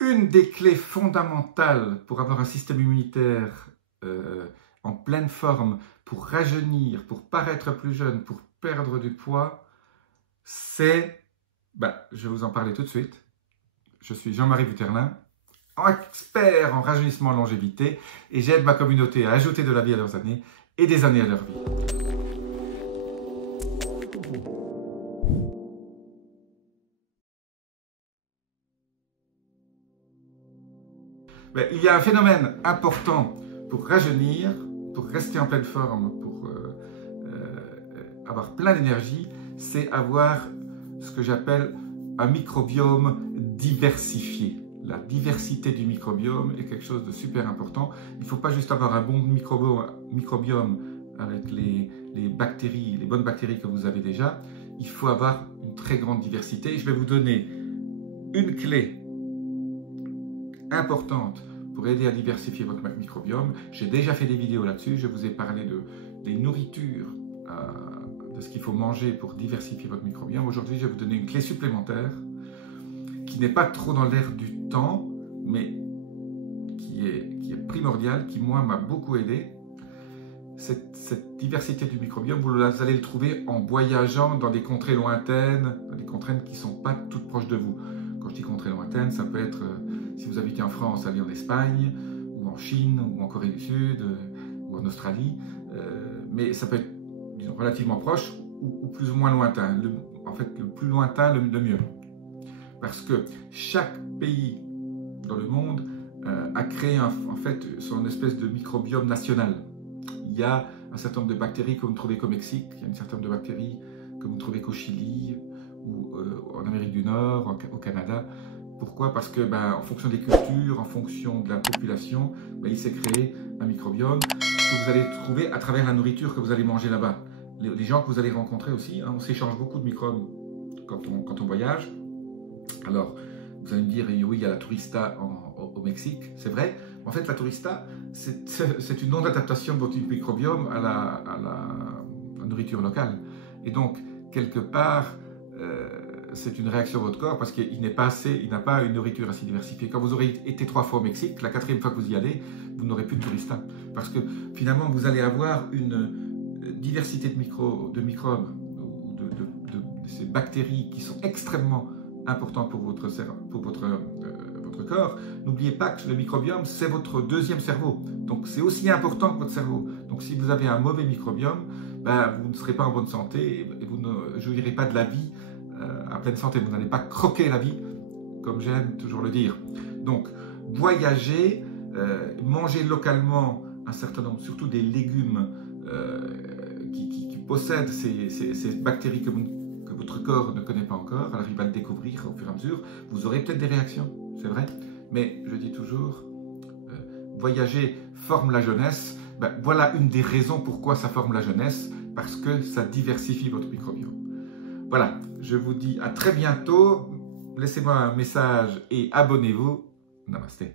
Une des clés fondamentales pour avoir un système immunitaire en pleine forme, pour rajeunir, pour paraître plus jeune, pour perdre du poids, c'est, je vais vous en parler tout de suite. Je suis Jean-Marie Vuterlin, expert en rajeunissement et longévité, et j'aide ma communauté à ajouter de la vie à leurs années et des années à leur vie. Il y a un phénomène important pour rajeunir, pour rester en pleine forme, pour avoir plein d'énergie, c'est avoir ce que j'appelle un microbiome diversifié. La diversité du microbiome est quelque chose de super important. Il ne faut pas juste avoir un bon microbiome avec les bactéries, les bonnes bactéries que vous avez déjà. Il faut avoir une très grande diversité. Je vais vous donner une clé importante pour aider à diversifier votre microbiome. J'ai déjà fait des vidéos là-dessus. Je vous ai parlé des nourritures, de ce qu'il faut manger pour diversifier votre microbiome. Aujourd'hui, je vais vous donner une clé supplémentaire qui n'est pas trop dans l'air du temps, mais qui est primordiale, qui moi m'a beaucoup aidé. Cette diversité du microbiome, vous allez le trouver en voyageant dans des contrées lointaines, dans des contrées qui ne sont pas toutes proches de vous. Quand je dis contrées lointaines, ça peut être, si vous habitez en France, aller en Espagne, ou en Chine, ou en Corée du Sud, ou en Australie, mais ça peut être disons, relativement proche, ou plus ou moins lointain. En fait, le plus lointain, le mieux. Parce que chaque pays dans le monde a créé en fait son espèce de microbiome national. Il y a un certain nombre de bactéries que vous ne trouvez qu'au Mexique, il y a un certain nombre de bactéries que vous ne trouvez qu'au Chili, ou en Amérique du Nord, au Canada. Pourquoi? Parce que en fonction des cultures, en fonction de la population, il s'est créé un microbiome que vous allez trouver à travers la nourriture que vous allez manger là-bas. Les gens que vous allez rencontrer aussi, on s'échange beaucoup de microbes quand on voyage. Alors, vous allez me dire, oui, il y a la tourista au Mexique, c'est vrai. En fait, la tourista, c'est une non-adaptation de votre microbiome à la nourriture locale. Et donc, quelque part, c'est une réaction de votre corps parce qu'il n'a pas une nourriture assez diversifiée. Quand vous aurez été 3 fois au Mexique, la 4e fois que vous y allez, vous n'aurez plus de tourista. Parce que finalement, vous allez avoir une diversité de microbes, ou de ces bactéries qui sont extrêmement importantes pour votre corps. N'oubliez pas que le microbiome, c'est votre 2e cerveau. Donc, c'est aussi important que votre cerveau. Donc, si vous avez un mauvais microbiome, vous ne serez pas en bonne santé et vous ne jouirez pas de la vie à pleine santé. Vous n'allez pas croquer la vie, comme j'aime toujours le dire. Donc, voyager, manger localement un certain nombre, surtout des légumes qui possèdent ces bactéries que votre corps ne connaît pas encore. Alors, il va le découvrir au fur et à mesure. Vous aurez peut-être des réactions, c'est vrai. Mais je dis toujours, voyager forme la jeunesse. Voilà une des raisons pourquoi ça forme la jeunesse, parce que ça diversifie votre microbiome. Voilà, je vous dis à très bientôt. Laissez-moi un message et abonnez-vous. Namasté.